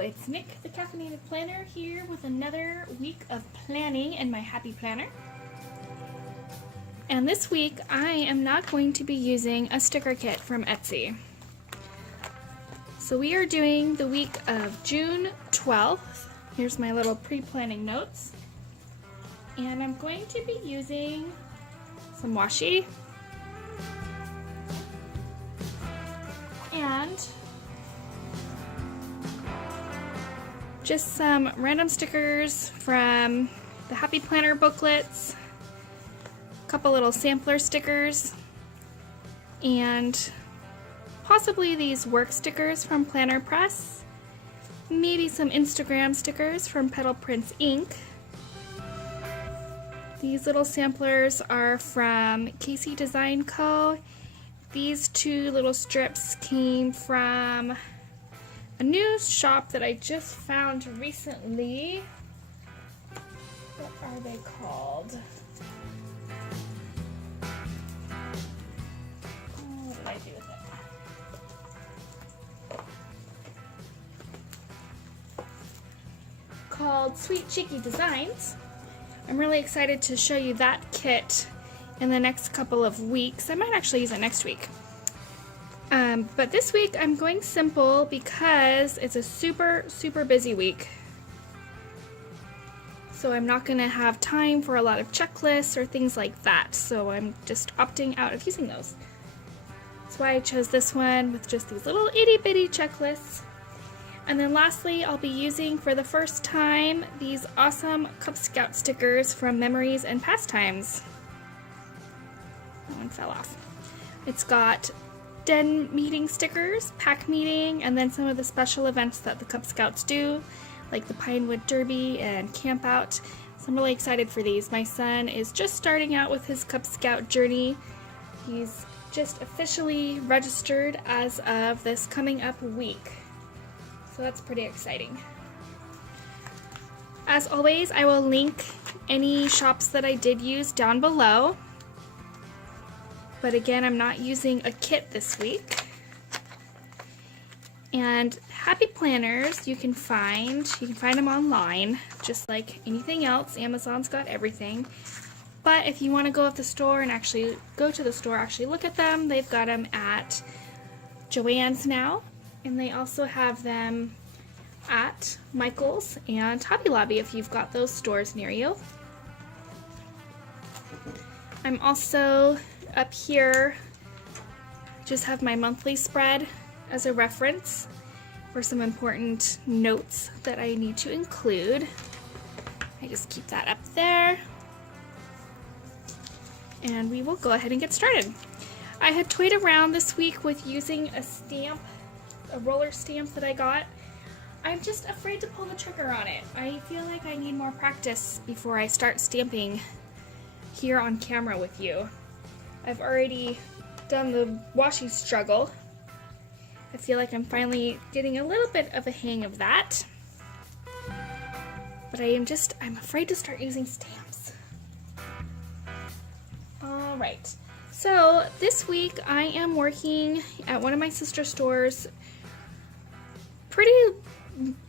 it's Nick, the Caffeinated Planner, here with another week of planning in my Happy Planner. And this week I am not going to be using a sticker kit from Etsy. So we are doing the week of June 12th. Here's my little pre-planning notes. And I'm going to be using some washi and just some random stickers from the Happy Planner booklets, a couple little sampler stickers, and possibly these work stickers from Planner Press, maybe some Instagram stickers from Petal Prints Ink. These little samplers are from Kawaii Design Co. These two little strips came from a new shop that I just found recently. What are they called? What did I do with it? Called Sweet Cheeky Designs. I'm really excited to show you that kit in the next couple of weeks. I might actually use it next week. But this week I'm going simple because it's a super busy week. So I'm not going to have time for a lot of checklists or things like that. So I'm just opting out of using those. That's why I chose this one with just these little itty bitty checklists. And then lastly, I'll be using for the first time these awesome Cub Scout stickers from Memories and Pastimes. That one fell off. It's got den meeting stickers, pack meeting, and then some of the special events that the Cub Scouts do, like the Pinewood Derby and Camp Out. So I'm really excited for these. My son is just starting out with his Cub Scout journey. He's just officially registered as of this coming up week. So that's pretty exciting. As always, I will link any shops that I did use down below. But again, I'm not using a kit this week. And Happy Planners you can find them online, just like anything else. Amazon's got everything. But if you want to go at the store and actually go to the store, actually look at them, they've got them at Joann's now. And they also have them at Michael's and Hobby Lobby if you've got those stores near you. I'm also up here, just have my monthly spread as a reference for some important notes that I need to include. I just keep that up there. And we will go ahead and get started. I had toyed around this week with using a stamp, a roller stamp that I got. I'm just afraid to pull the trigger on it. I feel like I need more practice before I start stamping here on camera with you. I've already done the washi struggle. I feel like I'm finally getting a little bit of a hang of that. But I'm afraid to start using stamps. Alright, so this week I am working at one of my sister stores pretty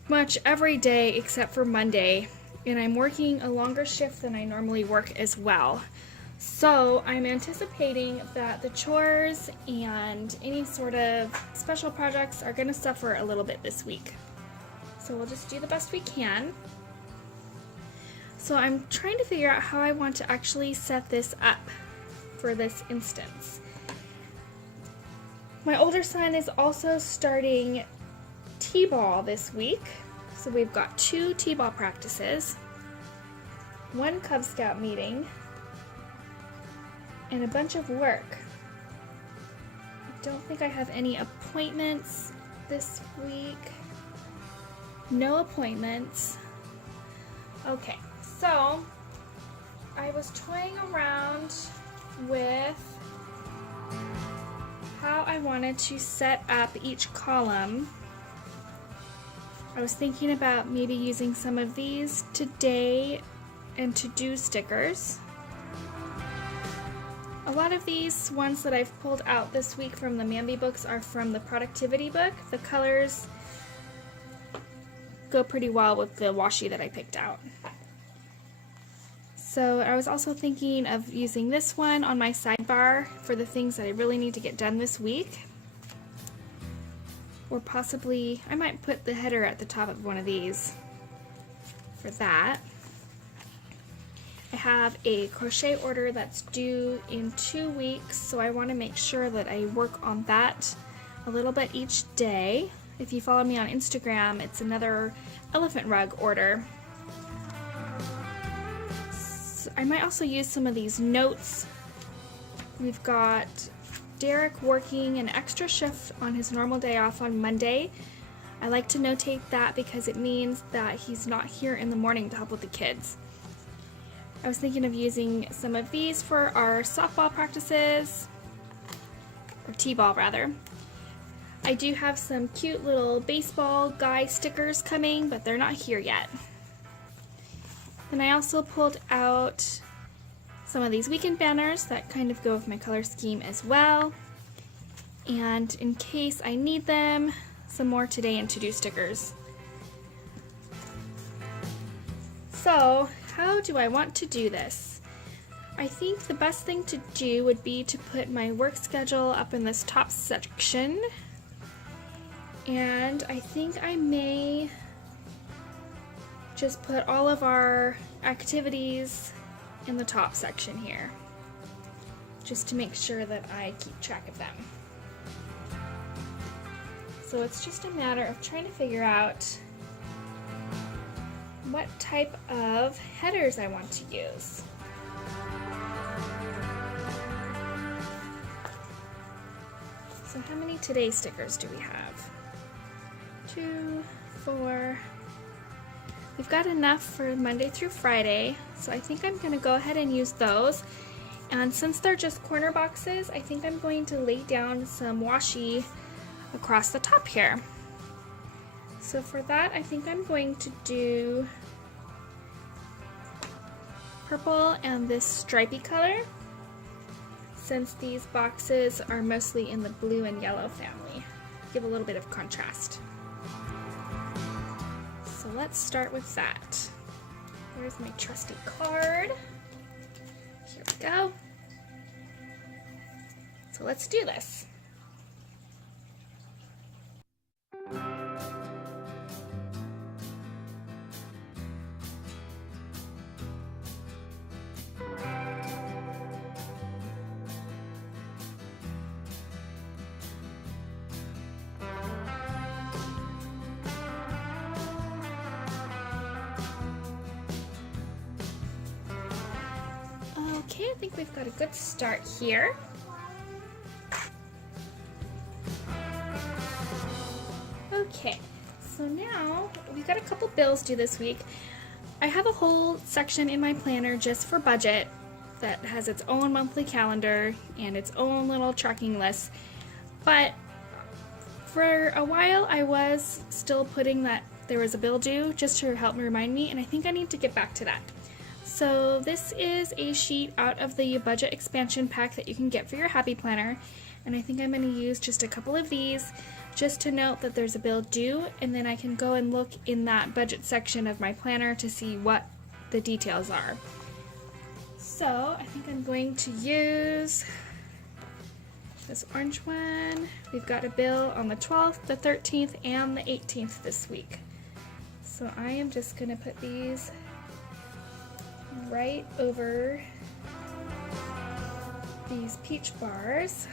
much every day except for Monday, and I'm working a longer shift than I normally work as well. So I'm anticipating that the chores and any sort of special projects are going to suffer a little bit this week. So we'll just do the best we can. So I'm trying to figure out how I want to actually set this up for this instance. My older son is also starting T-ball this week. So we've got 2 T-ball practices, 1 Cub Scout meeting, and a bunch of work. I don't think I have any appointments this week. No appointments. Okay, so I was toying around with how I wanted to set up each column. I was thinking about maybe using some of these today and to-do stickers. A lot of these ones that I've pulled out this week from the Mambi books are from the productivity book. The colors go pretty well with the washi that I picked out. So I was also thinking of using this one on my sidebar for the things that I really need to get done this week. Or possibly, I might put the header at the top of one of these for that. I have a crochet order that's due in 2 weeks, so I want to make sure that I work on that a little bit each day. If you follow me on Instagram, it's another elephant rug order. So I might also use some of these notes. We've got Derek working an extra shift on his normal day off on Monday. I like to notate that because it means that he's not here in the morning to help with the kids. I was thinking of using some of these for our softball practices, or t-ball rather. I do have some cute little baseball guy stickers coming, but they're not here yet. Then I also pulled out some of these weekend banners that kind of go with my color scheme as well. And in case I need them, some more today and to-do stickers. So, how do I want to do this? I think the best thing to do would be to put my work schedule up in this top section. And I think I may just put all of our activities in the top section here, just to make sure that I keep track of them. So it's just a matter of trying to figure out what type of headers I want to use. So how many today stickers do we have? 2, 4. We've got enough for Monday through Friday, so I think I'm going to go ahead and use those. And since they're just corner boxes, I think I'm going to lay down some washi across the top here. So for that, I think I'm going to do purple and this stripy color, since these boxes are mostly in the blue and yellow family. Give a little bit of contrast. So let's start with that. There's my trusty card. Here we go. So let's do this. Okay, I think we've got a good start here. Okay, so now we've got a couple bills due this week. I have a whole section in my planner just for budget that has its own monthly calendar and its own little tracking list. But for a while I was still putting that there was a bill due just to help me remind me, and I think I need to get back to that. So this is a sheet out of the budget expansion pack that you can get for your happy planner, and I think I'm going to use just a couple of these just to note that there's a bill due, and then I can go and look in that budget section of my planner to see what the details are. So I think I'm going to use this orange one. We've got a bill on the 12th, the 13th, and the 18th this week. So I am just going to put these right over these peach bars.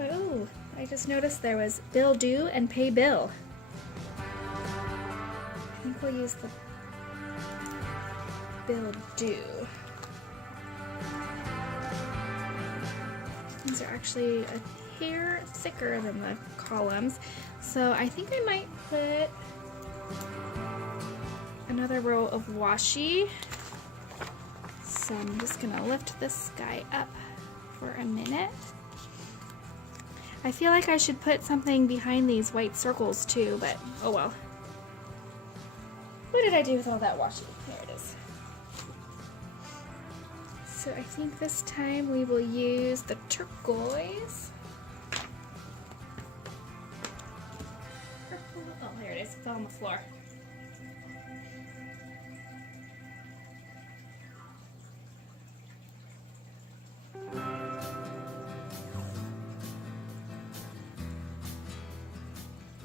Oh, I just noticed there was bill due and pay bill. I think we'll use the bill due. These are actually a hair thicker than the columns, so I think I might put another row of washi. So I'm just gonna lift this guy up for a minute. I feel like I should put something behind these white circles too, but oh well. What did I do with all that washi? There it is. So I think this time we will use the turquoise. Purple. Oh, there it is. It fell on the floor.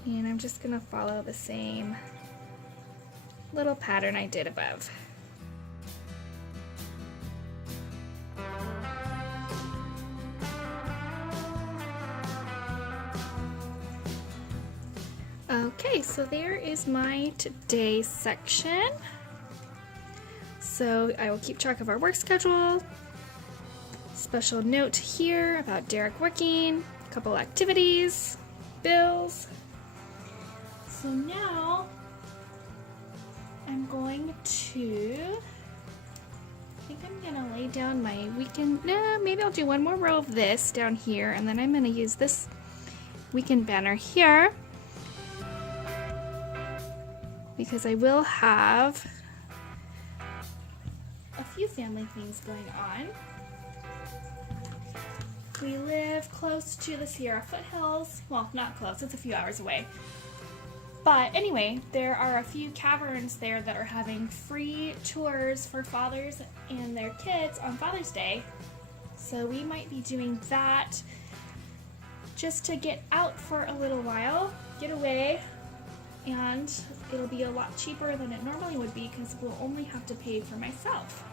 And I'm just going to follow the same little pattern I did above. Okay, so there is my today section. So I will keep track of our work schedule. Special note here about Derek working, a couple activities, bills. So now I'm going to, I think I'm gonna lay down my weekend, maybe I'll do one more row of this down here, and then I'm gonna use this weekend banner here because I will have a few family things going on. We live close to the Sierra foothills. Well, not close, it's a few hours away. But anyway, there are a few caverns there that are having free tours for fathers and their kids on Father's Day. So we might be doing that just to get out for a little while, get away, and it'll be a lot cheaper than it normally would be because we'll only have to pay for myself.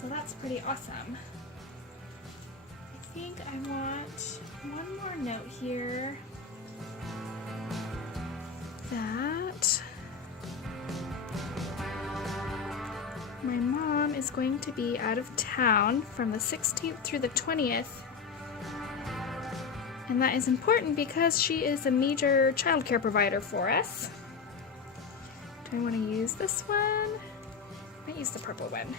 So that's pretty awesome. I think I want one more note here that my mom is going to be out of town from the 16th through the 20th. And that is important because she is a major childcare provider for us. Do I want to use this one? I might use the purple one.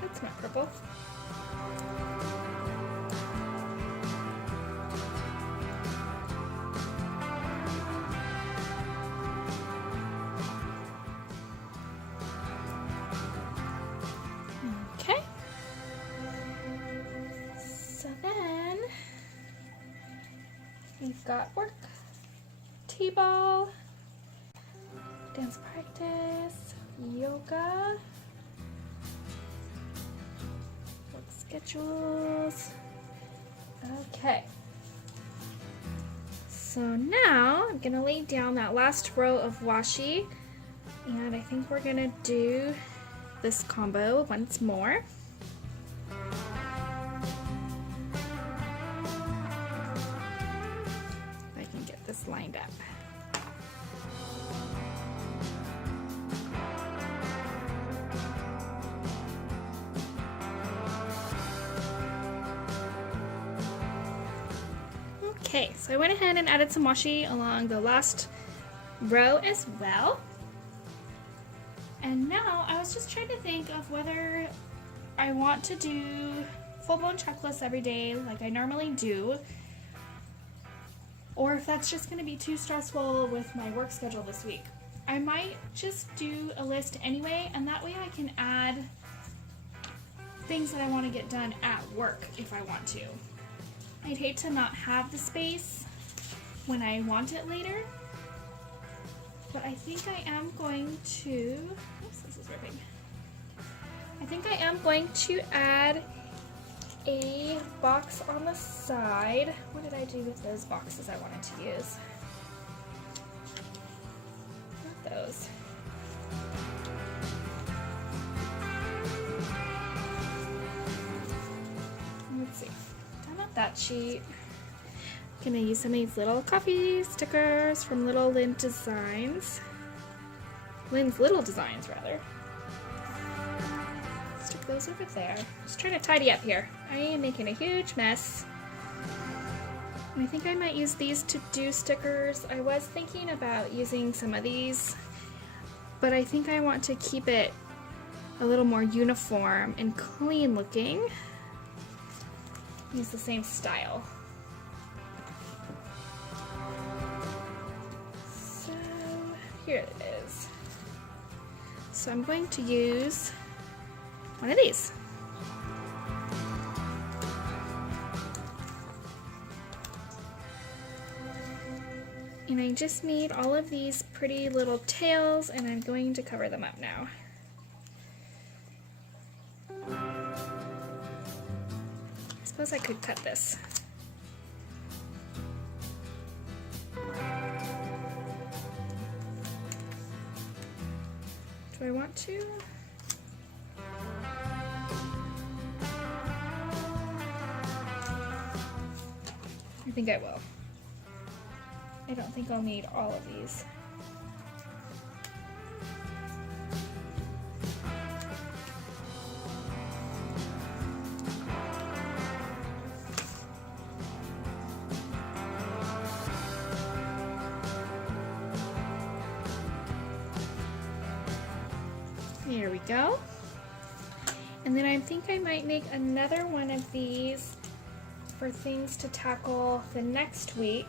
That's not purple. Okay. So then we've got work, t-ball, dance practice, yoga, work schedules. Okay. So now I'm gonna lay down that last row of washi, and I think we're gonna do this combo once more. If I can get this lined up. Okay, so I went ahead and added some washi along the last row as well. And now I was just trying to think of whether I want to do full-blown checklists every day like I normally do, or if that's just going to be too stressful with my work schedule this week. I might just do a list anyway, and that way I can add things that I want to get done at work if I want to. I'd hate to not have the space when I want it later. But I think I am going to, oops, this is ripping. I think I am going to add a box on the side. What did I do with those boxes I wanted to use? Not those. Let's see. Down at that sheet. Gonna use some of these little coffee stickers from Lynns Designs. Lynns Little Designs, rather. Stick those over there. Just trying to tidy up here. I am making a huge mess. And I think I might use these to-do stickers. I was thinking about using some of these, but I think I want to keep it a little more uniform and clean looking. use the same style. So here it is. So I'm going to use one of these. And I just made all of these pretty little tails, and I'm going to cover them up now. I suppose I could cut this. Do I want to? I think I will. I don't think I'll need all of these. There we go. And then I think I might make another one of these for things to tackle the next week.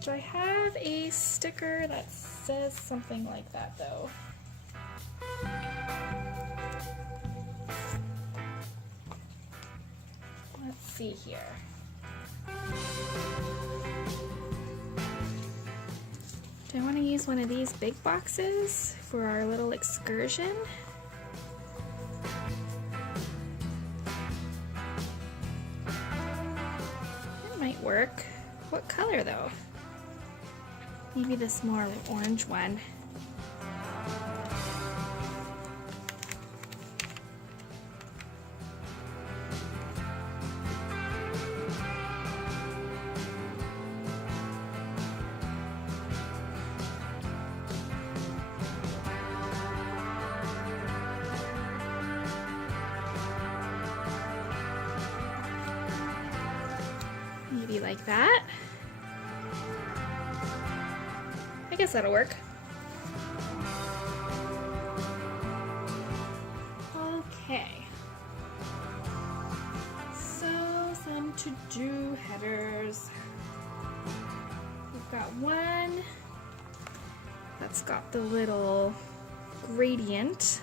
Do I have a sticker that says something like that though? Let's see here. Do I want to use one of these big boxes for our little excursion? That might work. What color though? Maybe this more like orange one. Maybe like that. I guess that'll work. Okay. So some to-do headers. We've got one that's got the little gradient.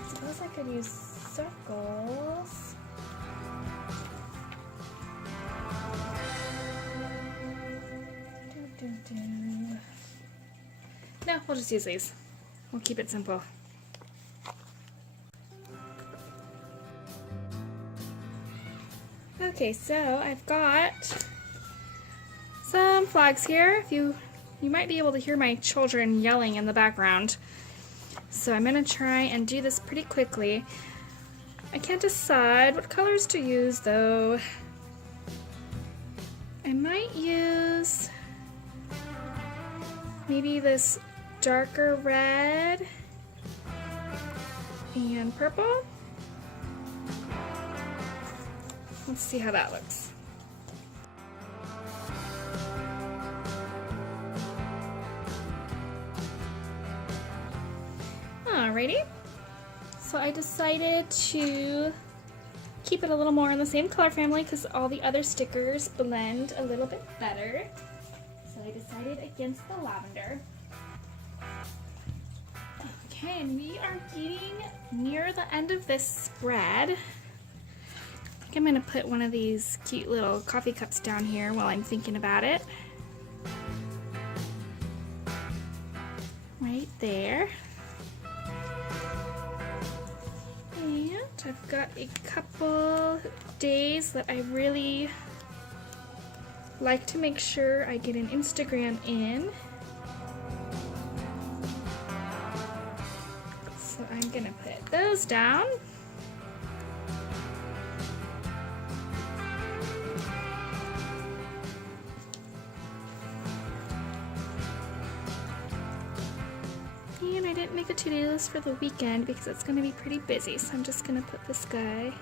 I suppose I could use circles. No, we'll just use these. We'll keep it simple. Okay, so I've got some flags here. You might be able to hear my children yelling in the background. So I'm gonna try and do this pretty quickly. I can't decide what colors to use though. I might use maybe this darker red and purple. Let's see how that looks. Alrighty. So I decided to keep it a little more in the same color family because all the other stickers blend a little bit better. So I decided against the lavender. Okay, and we are getting near the end of this spread. I think I'm going to put one of these cute little coffee cups down here while I'm thinking about it. Right there. And I've got a couple days that I really like to make sure I get an Instagram in. So I'm gonna put those down. And I didn't make a to-do list for the weekend because it's gonna be pretty busy, so I'm just gonna put this guy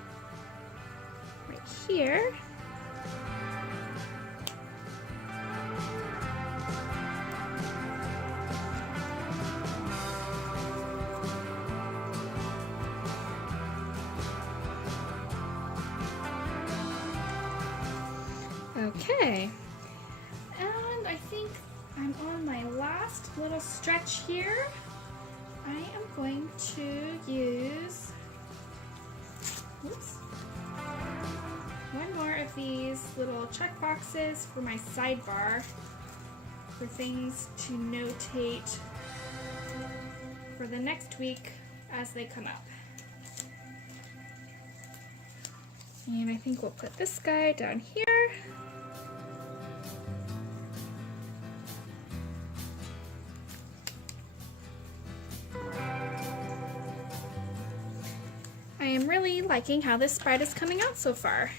right here. Okay, and I think I'm on my last little stretch here. I am going to use one more of these little check boxes for my sidebar for things to notate for the next week as they come up. And I think we'll put this guy down here. I am really liking how this spread is coming out so far.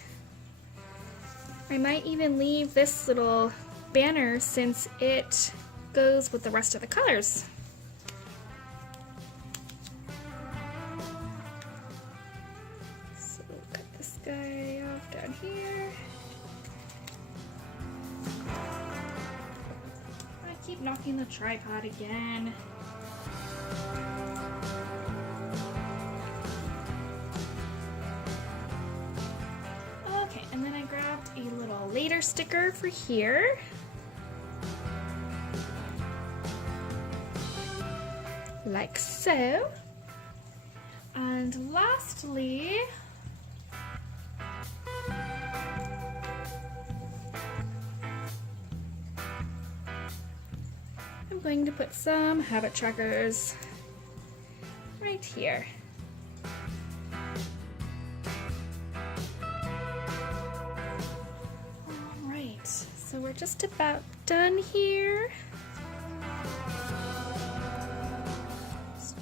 I might even leave this little banner since it goes with the rest of the colors. So we'll cut this guy off down here. I keep knocking the tripod again. Okay, and then I grabbed a little later sticker for here. Like so. And lastly, I'm going to put some habit trackers right here. Alright, so we're just about done here.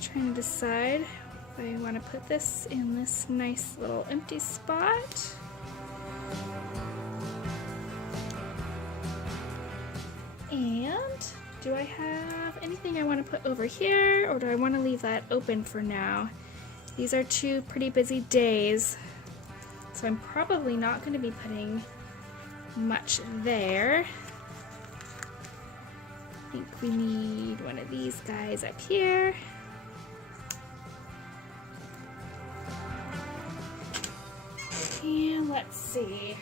Trying to decide if I want to put this in this nice little empty spot. And do I have anything I want to put over here, or do I want to leave that open for now? These are 2 pretty busy days, so I'm probably not going to be putting much there. I think we need one of these guys up here. And let's see.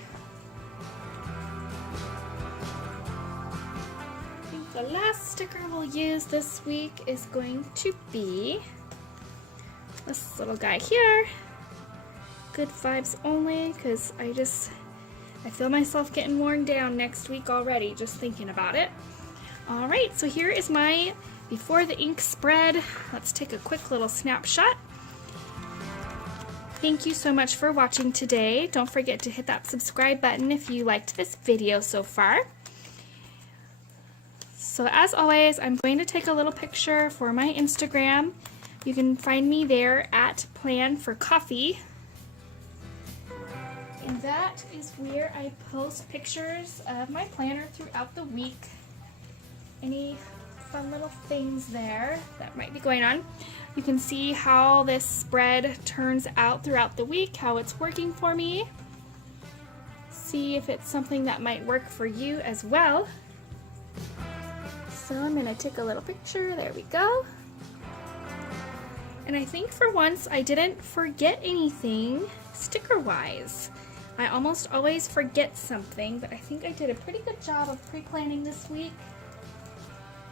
I think the last sticker we'll use this week is going to be this little guy here. Good vibes only, because I feel myself getting worn down next week already just thinking about it. Alright, so here is my before the ink spread. Let's take a quick little snapshot. Thank you so much for watching today. Don't forget to hit that subscribe button if you liked this video so far. So as always, I'm going to take a little picture for my Instagram. You can find me there at Plan for Coffee. And that is where I post pictures of my planner throughout the week. Any fun little things there that might be going on. You can see how this spread turns out throughout the week, how it's working for me. See if it's something that might work for you as well. So I'm going to take a little picture. There we go. And I think for once I didn't forget anything sticker-wise. I almost always forget something, but I think I did a pretty good job of pre-planning this week.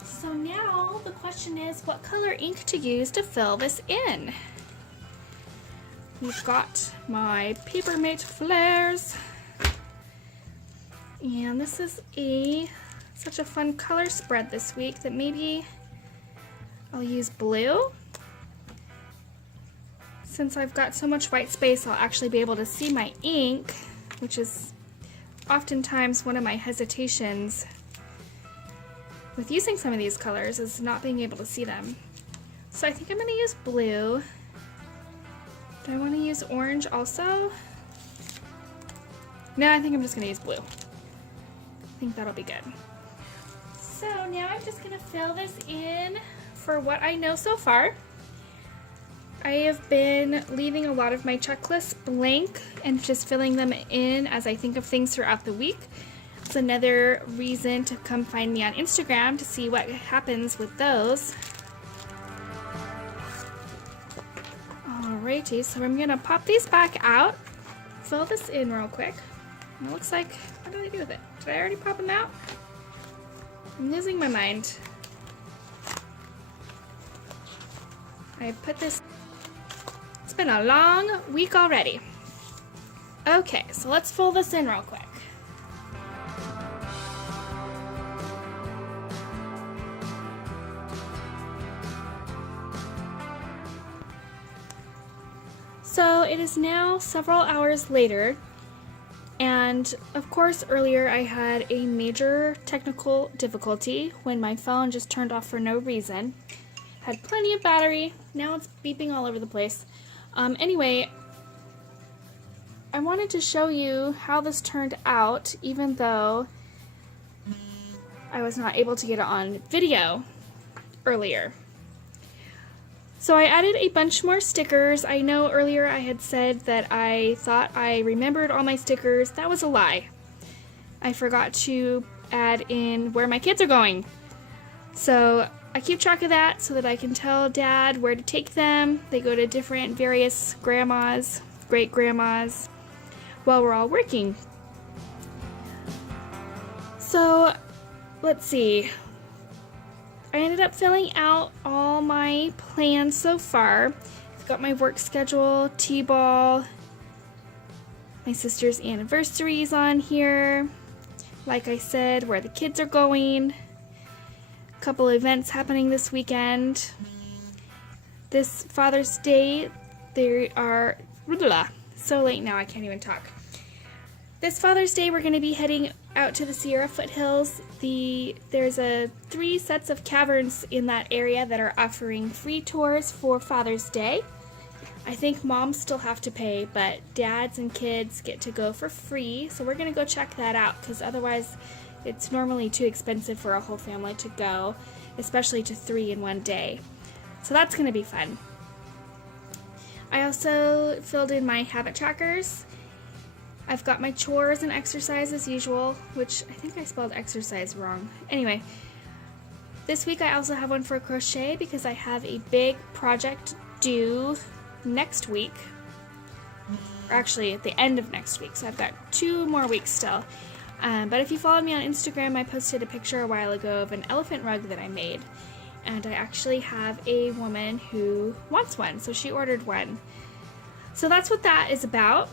So now the question is, what color ink to use to fill this in? We've got my Papermate Flares, and this is such a fun color spread this week that maybe I'll use blue. Since I've got so much white space, I'll actually be able to see my ink, which is oftentimes one of my hesitations with using some of these colors, is not being able to see them. So I think I'm going to use blue. Do I want to use orange also? No, I think I'm just going to use blue. I think that'll be good. So now I'm just going to fill this in for what I know so far. I have been leaving a lot of my checklists blank and just filling them in as I think of things throughout the week. It's another reason to come find me on Instagram to see what happens with those. Alrighty, so I'm gonna pop these back out, fill this in real quick. It looks like, what did I do with it? Did I already pop them out? I'm losing my mind. I put this... It's been a long week already. Okay, so let's fold this in real quick. So it is now several hours later, and of course earlier I had a major technical difficulty when my phone just turned off for no reason. Had plenty of battery, now it's beeping all over the place. Anyway, I wanted to show you how this turned out, even though I was not able to get it on video earlier. So I added a bunch more stickers. I know earlier I had said that I thought I remembered all my stickers. That was a lie. I forgot to add in where my kids are going. So I keep track of that so that I can tell Dad where to take them. They go to different various grandmas, great-grandmas, while we're all working. So let's see. I ended up filling out all my plans so far. I've got my work schedule, T-ball, my sister's anniversaries on here. Like I said, where the kids are going. A couple events happening this weekend. This Father's Day, there are... So late now, I can't even talk. This Father's Day, we're going to be heading out to the Sierra foothills. There's 3 sets of caverns in that area that are offering free tours for Father's Day. I think moms still have to pay, but dads and kids get to go for free. So we're going to go check that out, because otherwise it's normally too expensive for a whole family to go, especially to 3 in one day. So that's going to be fun. I also filled in my habit trackers. I've got my chores and exercise as usual, which I think I spelled exercise wrong. Anyway, this week I also have one for crochet because I have a big project due next week. Or actually at the end of next week, so I've got 2 more weeks still. But if you followed me on Instagram, I posted a picture a while ago of an elephant rug that I made. And I actually have a woman who wants one, so she ordered one. So that's what that is about.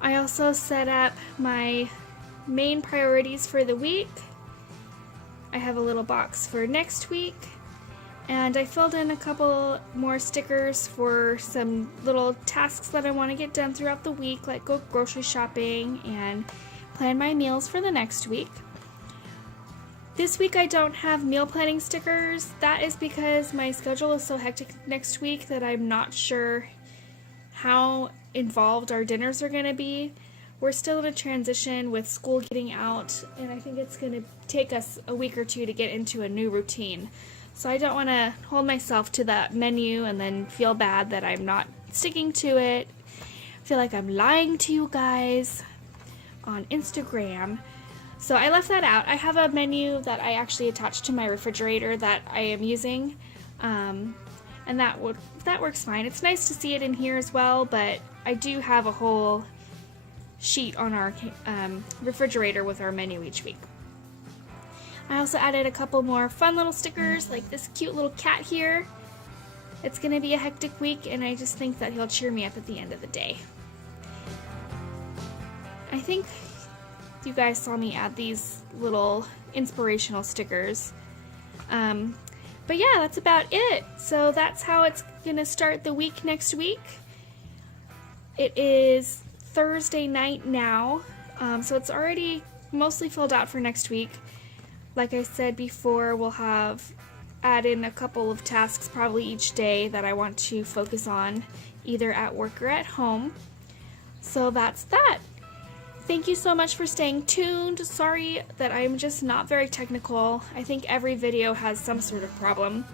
I also set up my main priorities for the week. I have a little box for next week. And I filled in a couple more stickers for some little tasks that I want to get done throughout the week, like go grocery shopping and plan my meals for the next week. This week I don't have meal planning stickers. That is because my schedule is so hectic next week that I'm not sure how involved our dinners are going to be. We're still in a transition with school getting out, and I think it's going to take us a week or 2 to get into a new routine. So I don't want to hold myself to that menu and then feel bad that I'm not sticking to it. I feel like I'm lying to you guys on Instagram. So I left that out. I have a menu that I actually attached to my refrigerator that I am using, and that works fine. It's nice to see it in here as well, but I do have a whole sheet on our refrigerator with our menu each week. I also added a couple more fun little stickers, like this cute little cat here. It's going to be a hectic week, and I just think that he'll cheer me up at the end of the day. I think you guys saw me add these little inspirational stickers. But yeah, that's about it. So that's how it's going to start the week next week. It is Thursday night now, so it's already mostly filled out for next week. Like I said before, we'll add in a couple of tasks probably each day that I want to focus on, either at work or at home. So that's that. Thank you so much for staying tuned. Sorry that I'm just not very technical. I think every video has some sort of problem.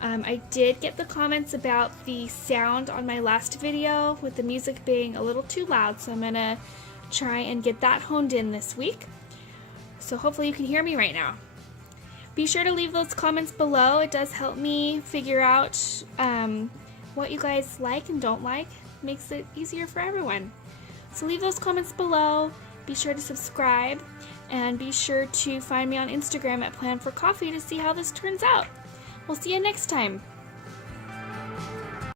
I did get the comments about the sound on my last video with the music being a little too loud, so I'm gonna try and get that honed in this week. So hopefully you can hear me right now. Be sure to leave those comments below. It does help me figure out what you guys like and don't like. Makes it easier for everyone. So leave those comments below, be sure to subscribe, and be sure to find me on Instagram at Plan for Coffee to see how this turns out. We'll see you next time.